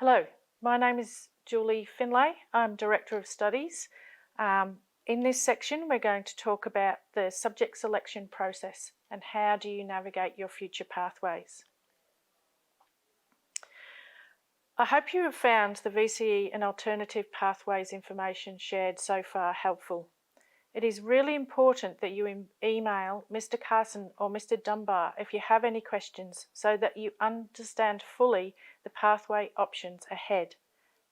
Hello, my name is Julie Finlay. I'm Director of Studies. In this section, we're going to talk about the subject selection process and how do you navigate your future pathways. I hope you have found the VCE and alternative pathways information shared so far helpful. It is really important that you email Mr. Carson or Mr. Dunbar if you have any questions so that you understand fully the pathway options ahead.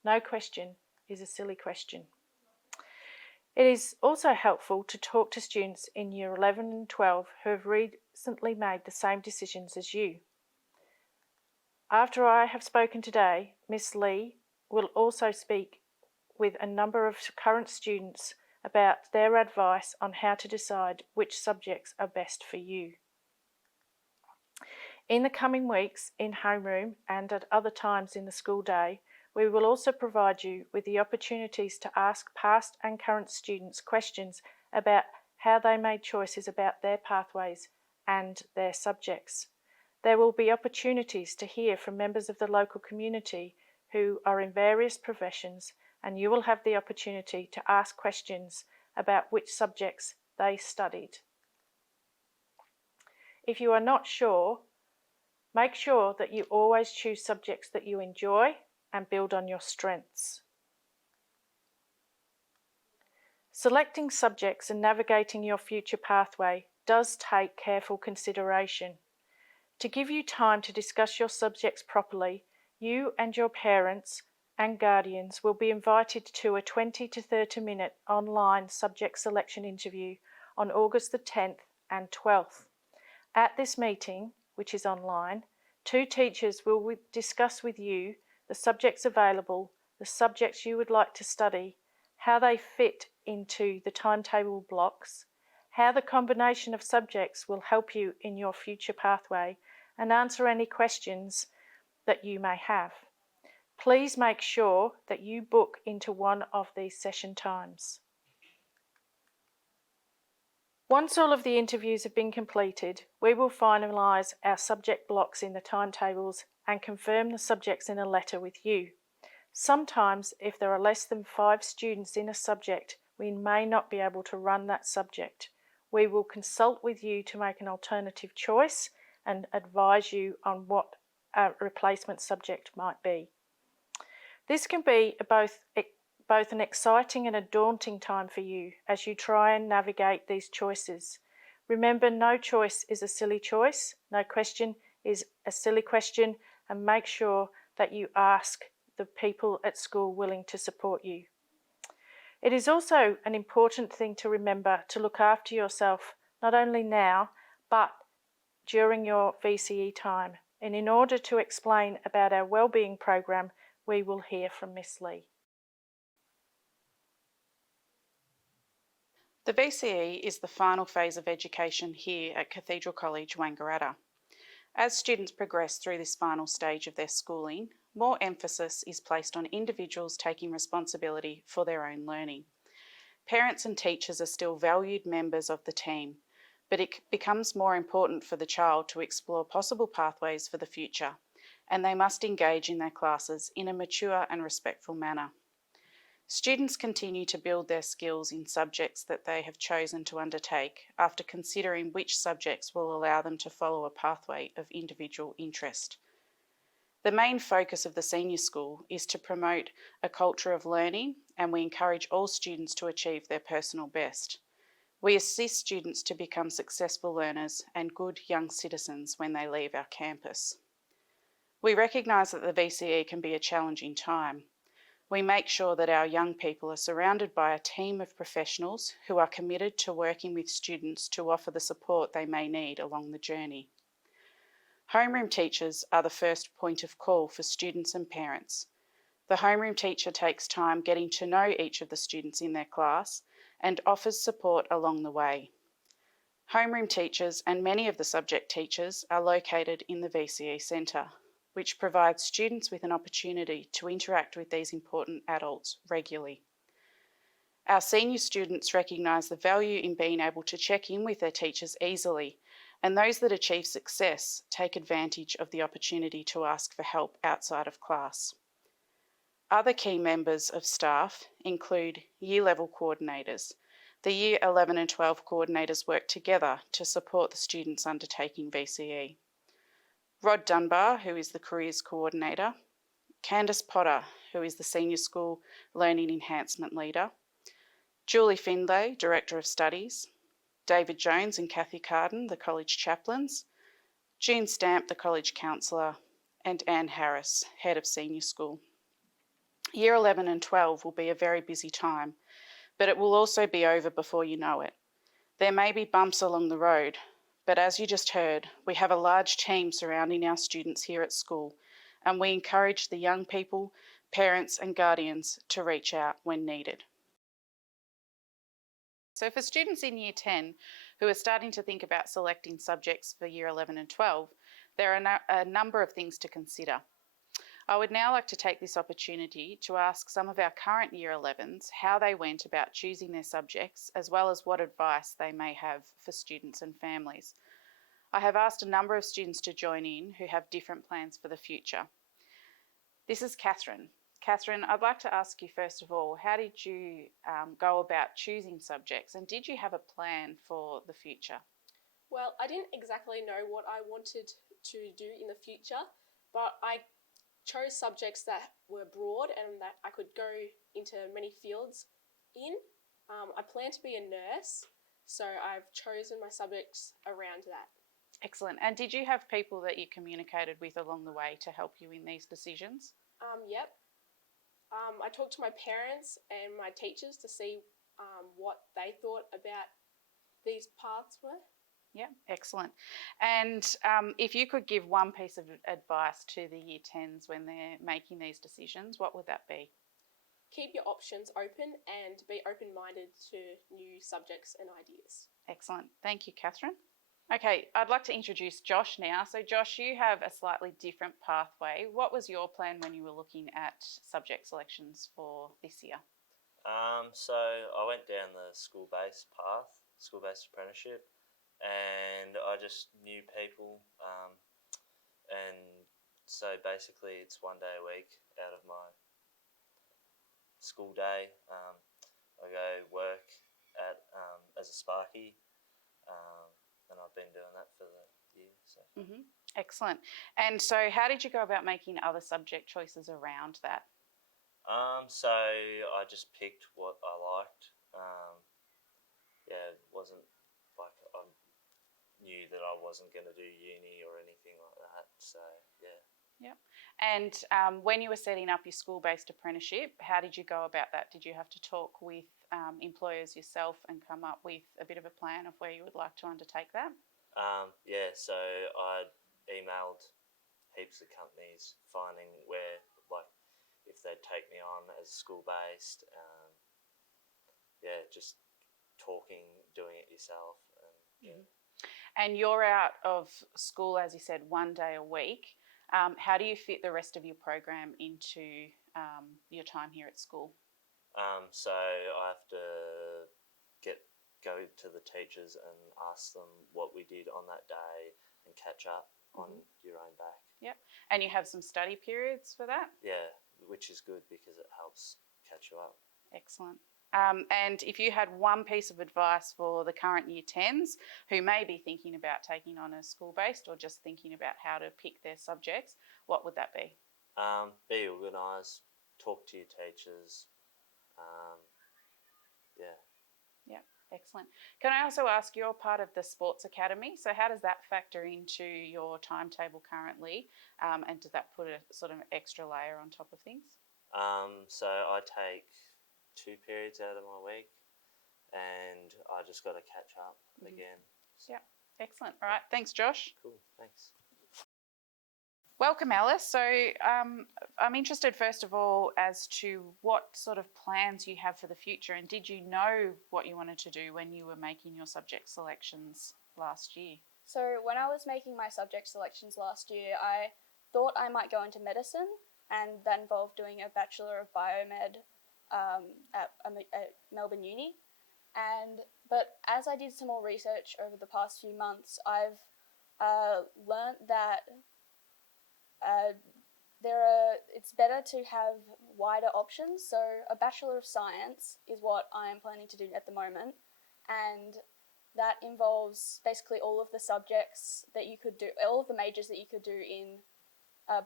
No question is a silly question. It is also helpful to talk to students in Year 11 and 12 who have recently made the same decisions as you. After I have spoken today, Miss Lee will also speak with a number of current students about their advice on how to decide which subjects are best for you. In the coming weeks in homeroom and at other times in the school day, we will also provide you with the opportunities to ask past and current students questions about how they made choices about their pathways and their subjects. There will be opportunities to hear from members of the local community who are in various professions, and you will have the opportunity to ask questions about which subjects they studied. If you are not sure, make sure that you always choose subjects that you enjoy and build on your strengths. Selecting subjects and navigating your future pathway does take careful consideration. To give you time to discuss your subjects properly, you and your parents and guardians will be invited to a 20 to 30 minute online subject selection interview on August the 10th and 12th. At this meeting, which is online, 2 teachers will discuss with you the subjects available, the subjects you would like to study, how they fit into the timetable blocks, how the combination of subjects will help you in your future pathway, and answer any questions that you may have. Please make sure that you book into one of these session times. Once all of the interviews have been completed, we will finalise our subject blocks in the timetables and confirm the subjects in a letter with you. Sometimes, if there are less than 5 students in a subject, we may not be able to run that subject. We will consult with you to make an alternative choice and advise you on what a replacement subject might be. This can be both an exciting and a daunting time for you as you try and navigate these choices. Remember, no choice is a silly choice, no question is a silly question, and make sure that you ask the people at school willing to support you. It is also an important thing to remember to look after yourself, not only now, but during your VCE time. And in order to explain about our wellbeing program, we will hear from Miss Lee. The VCE is the final phase of education here at Cathedral College, Wangaratta. As students progress through this final stage of their schooling, more emphasis is placed on individuals taking responsibility for their own learning. Parents and teachers are still valued members of the team, but it becomes more important for the child to explore possible pathways for the future, and they must engage in their classes in a mature and respectful manner. Students continue to build their skills in subjects that they have chosen to undertake after considering which subjects will allow them to follow a pathway of individual interest. The main focus of the senior school is to promote a culture of learning, and we encourage all students to achieve their personal best. We assist students to become successful learners and good young citizens when they leave our campus. We recognise that the VCE can be a challenging time. We make sure that our young people are surrounded by a team of professionals who are committed to working with students to offer the support they may need along the journey. Homeroom teachers are the first point of call for students and parents. The homeroom teacher takes time getting to know each of the students in their class and offers support along the way. Homeroom teachers and many of the subject teachers are located in the VCE Centre, which provides students with an opportunity to interact with these important adults regularly. Our senior students recognise the value in being able to check in with their teachers easily, and those that achieve success take advantage of the opportunity to ask for help outside of class. Other key members of staff include year level coordinators. The Year 11 and 12 coordinators work together to support the students undertaking VCE. Rod Dunbar, who is the Careers Coordinator, Candice Potter, who is the Senior School Learning Enhancement Leader, Julie Findlay, Director of Studies, David Jones and Kathy Carden, the College Chaplains, June Stamp, the College Counsellor, and Anne Harris, Head of Senior School. Year 11 and 12 will be a very busy time, but it will also be over before you know it. There may be bumps along the road, but as you just heard, we have a large team surrounding our students here at school, and we encourage the young people, parents and guardians to reach out when needed. So for students in Year 10 who are starting to think about selecting subjects for Year 11 and 12, there are a number of things to consider. I would now like to take this opportunity to ask some of our current Year 11s how they went about choosing their subjects, as well as what advice they may have for students and families. I have asked a number of students to join in who have different plans for the future. This is Catherine. Catherine, I'd like to ask you first of all, how did you go about choosing subjects, and did you have a plan for the future? Well, I didn't exactly know what I wanted to do in the future, but I chose subjects that were broad and that I could go into many fields in. I plan to be a nurse, so I've chosen my subjects around that. Excellent. And did you have people that you communicated with along the way to help you in these decisions? Yep. I talked to my parents and my teachers to see what they thought about these paths were. Yeah, excellent. And if you could give one piece of advice to the Year 10s when they're making these decisions, what would that be? Keep your options open and be open-minded to new subjects and ideas. Excellent. Thank you, Catherine. Okay, I'd like to introduce Josh now. So Josh, you have a slightly different pathway. What was your plan when you were looking at subject selections for this year? So I went down the school-based path, school-based apprenticeship, and I just knew people, and so basically it's one day a week out of my school day. I go work at as a Sparky, and I've been doing that for the year. So. Excellent. And so how did you go about making other subject choices around that? So I just picked what I liked. It wasn't like I knew that I wasn't going to do uni or anything like that. So yeah. Yep. And when you were setting up your school-based apprenticeship, how did you go about that? Did you have to talk with employers yourself and come up with a bit of a plan of where you would like to undertake that? So I emailed heaps of companies finding where, like, if they'd take me on as school-based. Just talking, doing it yourself. And you're out of school, as you said, one day a week. How do you fit the rest of your program into your time here at school? So I have to go to the teachers and ask them what we did on that day and catch up on your own back. Yep. And you have some study periods for that? Yeah, which is good because it helps catch you up. Excellent. And if you had one piece of advice for the current Year 10s who may be thinking about taking on a school-based or just thinking about how to pick their subjects, what would that be? Be organised, talk to your teachers. Yeah, excellent. Can I also ask, you're part of the Sports Academy, so how does that factor into your timetable currently, and does that put a sort of extra layer on top of things? So I take 2 periods out of my week, and I just got to catch up again. So. Yeah, excellent. All right, thanks, Josh. Cool, thanks. Welcome, Alice. So I'm interested, first of all, as to what sort of plans you have for the future, and did you know what you wanted to do when you were making your subject selections last year? So when I was making my subject selections last year, I thought I might go into medicine, and that involved doing a Bachelor of Biomed at Melbourne Uni. But as I did some more research over the past few months, I've learnt that it's better to have wider options. So a Bachelor of Science is what I am planning to do at the moment, and that involves basically all of the subjects that you could do, all of the majors that you could do in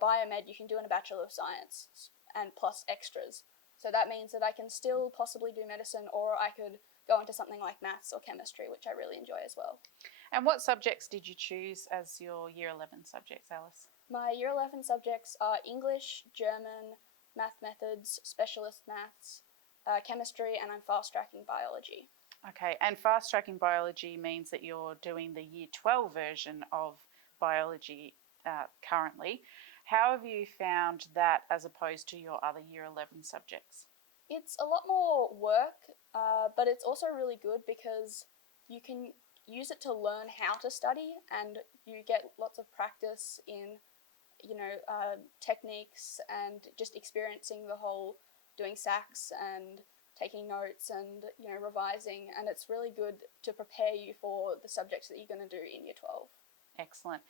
biomed, you can do in a Bachelor of Science, and plus extras. So that means that I can still possibly do medicine, or I could go into something like maths or chemistry, which I really enjoy as well. And what subjects did you choose as your Year 11 subjects, Alice? My Year 11 subjects are English, German, math methods, specialist maths, chemistry, and I'm fast tracking biology. Okay, and fast tracking biology means that you're doing the Year 12 version of biology currently. How have you found that as opposed to your other Year 11 subjects? It's a lot more work, but it's also really good because you can use it to learn how to study, and you get lots of practice in, techniques and just experiencing the whole doing SACs and taking notes and, revising, and it's really good to prepare you for the subjects that you're going to do in Year 12. Excellent.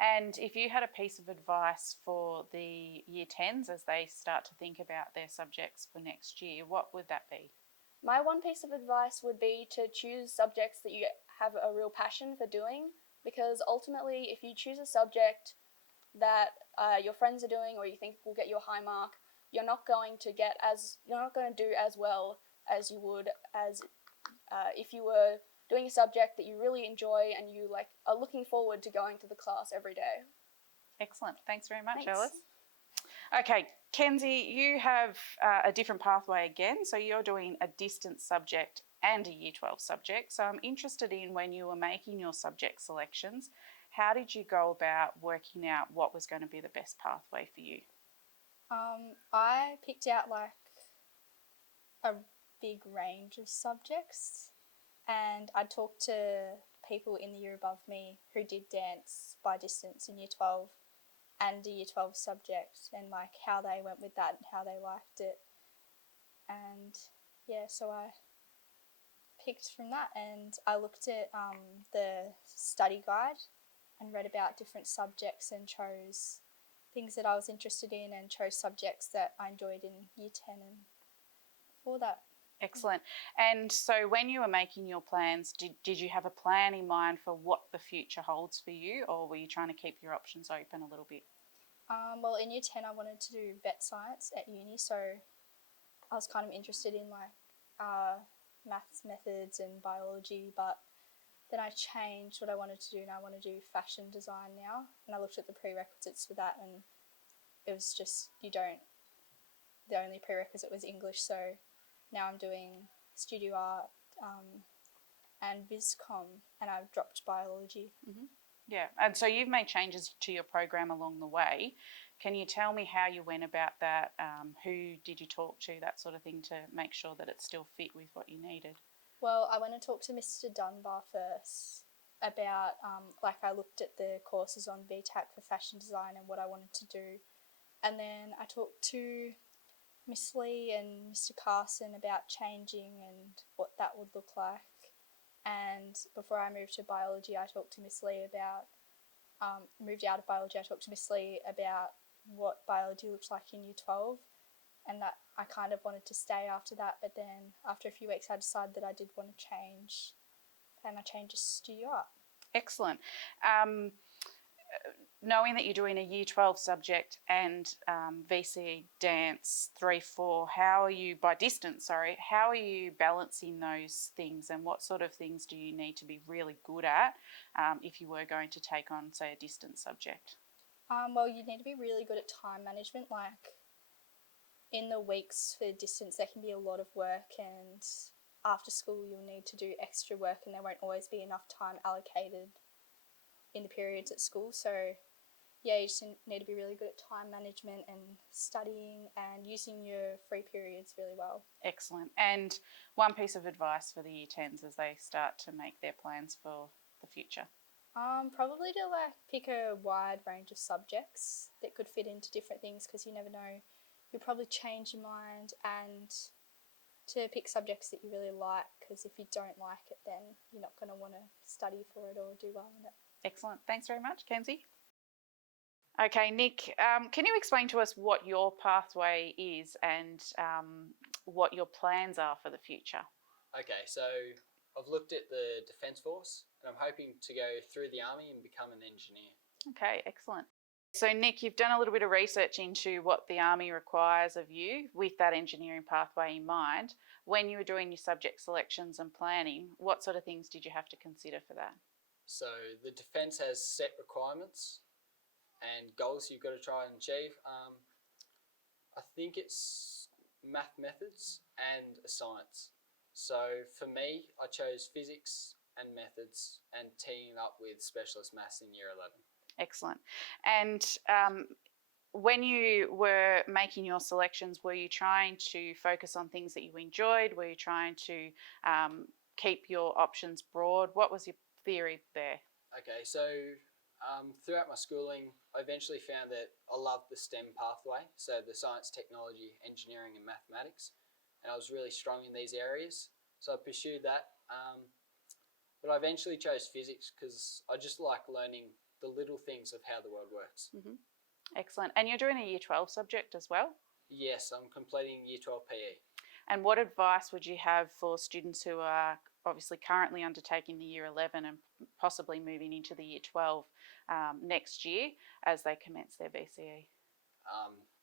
And if you had a piece of advice for the Year 10s as they start to think about their subjects for next year, what would that be? My one piece of advice would be to choose subjects that you have a real passion for doing, because ultimately if you choose a subject that your friends are doing or you think will get you a high mark, you're not going to do as well as you would as if you were doing a subject that you really enjoy and you are looking forward to going to the class every day. Excellent. Thanks very much, Thanks. Alice. Okay, Kenzie, you have a different pathway again. So you're doing a distance subject and a Year 12 subject. So I'm interested in, when you were making your subject selections, how did you go about working out what was going to be the best pathway for you? I picked out a big range of subjects, and I talked to people in the year above me who did dance by distance in Year 12 and a Year 12 subject, and how they went with that and how they liked it. And yeah, so I picked from that, and I looked at the study guide and read about different subjects and chose things that I was interested in and chose subjects that I enjoyed in Year 10 and for that. Excellent. And so when you were making your plans, did you have a plan in mind for what the future holds for you, or were you trying to keep your options open a little bit? Well, in Year 10 I wanted to do vet science at uni, so I was kind of interested in maths methods and biology, but then I changed what I wanted to do, and I want to do fashion design now, and I looked at the prerequisites for that, and it was just the only prerequisite was English, so now I'm doing studio art and viscom, and I've dropped biology. Mm-hmm. Yeah, and so you've made changes to your program along the way. Can you tell me how you went about that? Who did you talk to, that sort of thing, to make sure that it still fit with what you needed? Well, I went and talked to Mr. Dunbar first about, I looked at the courses on BTAC for fashion design and what I wanted to do. And then I talked to Miss Lee and Mr. Carson about changing and what that would look like. And before I moved to biology, I talked to Miss Lee about, moved out of biology, I talked to Miss Lee about what biology looks like in Year 12, and that I kind of wanted to stay after that, but then after a few weeks I decided that I did want to change, and I changed to studio art. Excellent. Knowing that you're doing a Year 12 subject and VC dance 3-4, how are you, by distance, how are you balancing those things, and what sort of things do you need to be really good at if you were going to take on, say, a distance subject? Well, you need to be really good at time management. In the weeks for distance, there can be a lot of work, and after school you'll need to do extra work, and there won't always be enough time allocated in the periods at school. So yeah, you just need to be really good at time management and studying and using your free periods really well. Excellent. And one piece of advice for the Year 10s as they start to make their plans for the future? Probably to pick a wide range of subjects that could fit into different things, because you never know, you'll probably change your mind, and to pick subjects that you really like, because if you don't like it, then you're not going to want to study for it or do well in it. Excellent. Thanks very much, Kenzie. Okay, Nick, can you explain to us what your pathway is and what your plans are for the future? Okay, so I've looked at the Defence Force and I'm hoping to go through the Army and become an engineer. Okay, excellent. So, Nick, you've done a little bit of research into what the Army requires of you with that engineering pathway in mind. When you were doing your subject selections and planning, what sort of things did you have to consider for that? So the Defence has set requirements and goals you've got to try and achieve. I think it's math methods and a science. So for me, I chose physics and methods and teaming up with specialist maths in year 11. Excellent. And when you were making your selections, were you trying to focus on things that you enjoyed? Were you trying to keep your options broad? What was your theory there? Okay, so throughout my schooling, I eventually found that I loved the STEM pathway, so the science, technology, engineering and mathematics, and I was really strong in these areas, so I pursued that. But I eventually chose physics because I just like learning the little things of how the world works. Mm-hmm. Excellent. And you're doing a Year 12 subject as well? Yes, I'm completing Year 12 PE. And what advice would you have for students who are obviously currently undertaking the Year 11 and possibly moving into the Year 12 next year as they commence their BCE?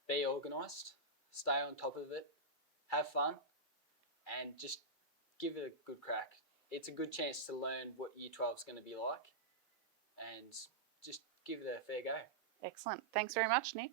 Be organised, stay on top of it, have fun, and just give it a good crack. It's a good chance to learn what Year 12 is going to be like, and just give it a fair go. Excellent. Thanks very much, Nick.